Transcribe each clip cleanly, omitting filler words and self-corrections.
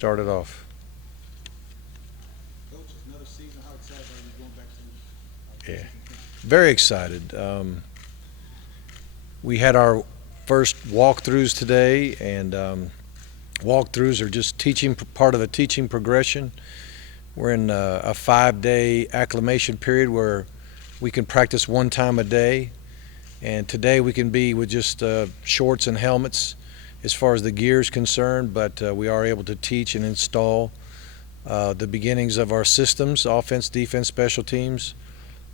Started off. Coach, it's another season. How excited are you going back to Yeah, Lexington? very excited. We had our first walkthroughs today, and walkthroughs are just teaching part of a teaching progression. We're in a 5-day acclimation period where we can practice one time a day, and today we can be with just shorts and helmets as far as the gear is concerned, but we are able to teach and install the beginnings of our systems: offense, defense, special teams,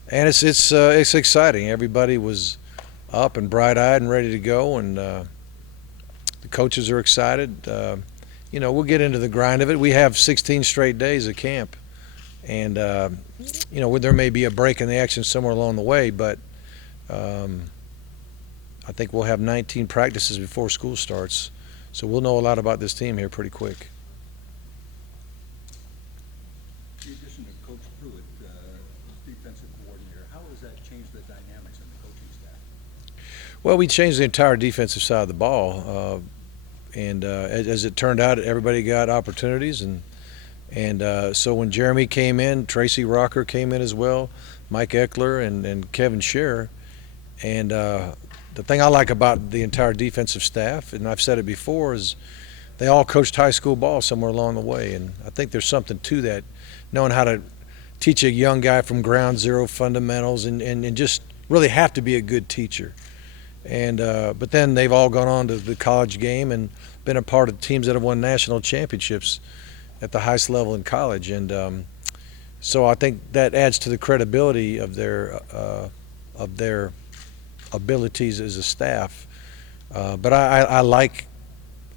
and it's exciting. Everybody was up and bright-eyed and ready to go, and the coaches are excited. We'll get into the grind of it. We have 16 straight days of camp, and there may be a break in the action somewhere along the way, but I think we'll have 19 practices before school starts, so we'll know a lot about this team here pretty quick. The addition of Coach Pruitt, as defensive coordinator, how has that changed the dynamics in the coaching staff? Well, we changed the entire defensive side of the ball, and as it turned out, everybody got opportunities, and so when Jeremy came in, Tracy Rocker came in as well, Mike Eckler, and Kevin Scherer, and the thing I like about the entire defensive staff, and I've said it before, is they all coached high school ball somewhere along the way, and I think there's something to that, knowing how to teach a young guy from ground zero fundamentals and just really have to be a good teacher. And but then they've all gone on to the college game and been a part of teams that have won national championships at the highest level in college, and so I think that adds to the credibility of their abilities as a staff. But I like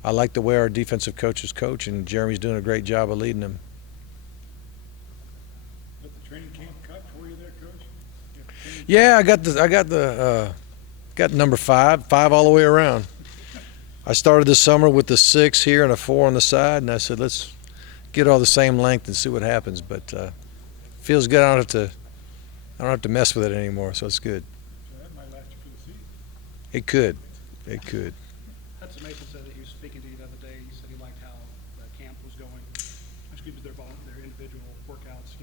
the way our defensive coaches coach, and Jeremy's doing a great job of leading them. Let the training camp cut for you there, Coach? Yeah, got number five all the way around. I started this summer with the 6 here and a 4 on the side, and I said let's get all the same length and see what happens. But feels good. I don't have to mess with it anymore, so it's good. So that might last you for the season. It could. Hudson Mason said that he was speaking to you the other day. He said he liked how the camp was going. Excuse me, their individual workouts,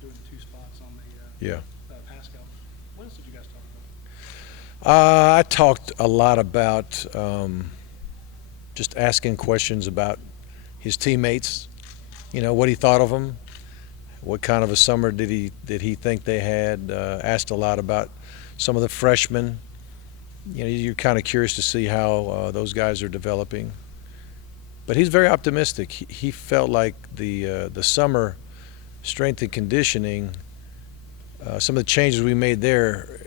doing the 2 spots on the Yeah. Pascal. What else did you guys talk about? I talked a lot about just asking questions about his teammates. What he thought of them, what kind of a summer did he think they had. Asked a lot about some of the freshmen. You're kind of curious to see how those guys are developing. But he's very optimistic. He felt like the summer strength and conditioning, some of the changes we made there.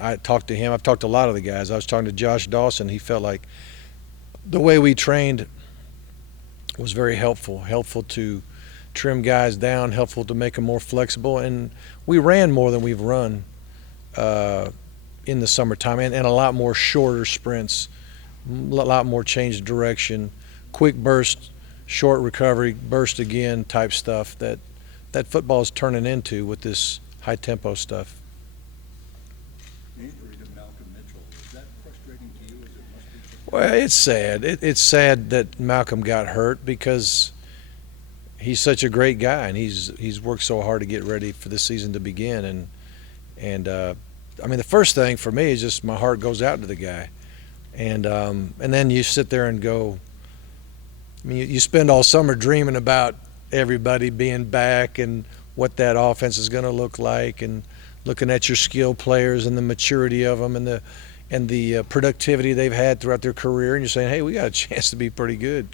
I talked to him. I've talked to a lot of the guys. I was talking to Josh Dawson. He felt like the way we trained was very helpful to trim guys down, helpful to make them more flexible. And we ran more than we've run in the summertime, and a lot more shorter sprints, a lot more change of direction, quick burst, short recovery, burst again type stuff that football is turning into with this high tempo stuff. The injury to Malcolm Mitchell, is that frustrating to you as it must be for Well, it's sad. It's sad that Malcolm got hurt because he's such a great guy, and he's worked so hard to get ready for the season to begin. And I mean, the first thing for me is just my heart goes out to the guy, and then you sit there and go. I mean, you spend all summer dreaming about everybody being back and what that offense is going to look like, and looking at your skilled players and the maturity of them and the productivity they've had throughout their career, and you're saying, hey, we got a chance to be pretty good.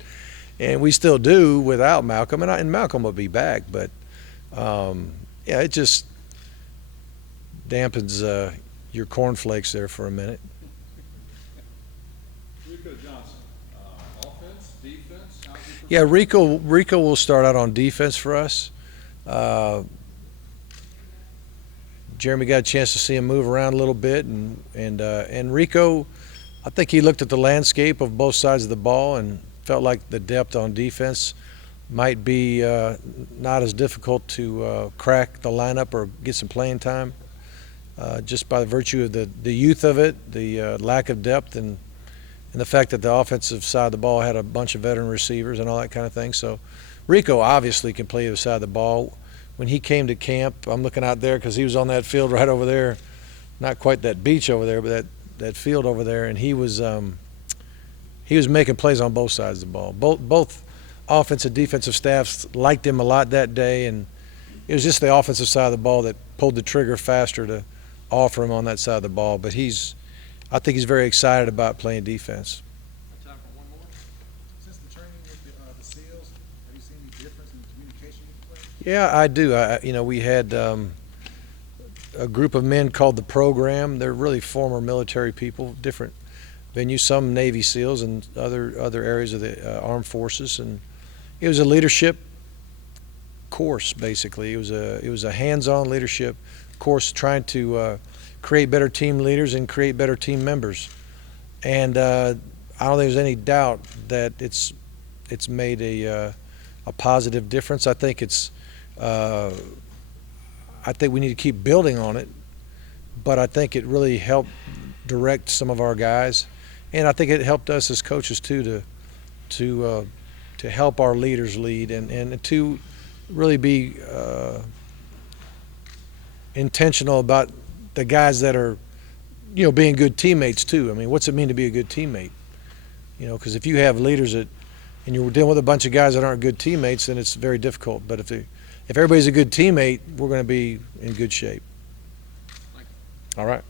And we still do without Malcolm, and Malcolm will be back, but yeah, it just dampens your cornflakes there for a minute. Rico Johnson, offense, defense. How's he Yeah, Rico will start out on defense for us. Jeremy got a chance to see him move around a little bit, and Rico, I think he looked at the landscape of both sides of the ball and felt like the depth on defense might be not as difficult to crack the lineup or get some playing time, just by virtue of the youth of it, the lack of depth, and the fact that the offensive side of the ball had a bunch of veteran receivers and all that kind of thing. So Rico obviously can play either side of the ball. When he came to camp, I'm looking out there because he was on that field right over there, not quite that beach over there, but that field over there, and he was making plays on both sides of the ball. Both offensive, defensive staffs liked him a lot that day, and it was just the offensive side of the ball that pulled the trigger faster to offer him on that side of the ball. But I think he's very excited about playing defense. Time for one more? Since the training with the SEALs, have you seen any difference in the communication with the players? Yeah, I do. We had a group of men called the Program. They're really former military people, different venues, some Navy SEALs and other areas of the armed forces, and it was a leadership course. Basically, it was a hands-on leadership course trying to create better team leaders and create better team members. And I don't think there's any doubt that it's made a positive difference. I think we need to keep building on it, but I think it really helped direct some of our guys, and I think it helped us as coaches too to help our leaders lead and to really be intentional about the guys that are, being good teammates too. I mean, what's it mean to be a good teammate? Because if you have leaders and you're dealing with a bunch of guys that aren't good teammates, then it's very difficult. But if everybody's a good teammate, we're going to be in good shape. Thank All right.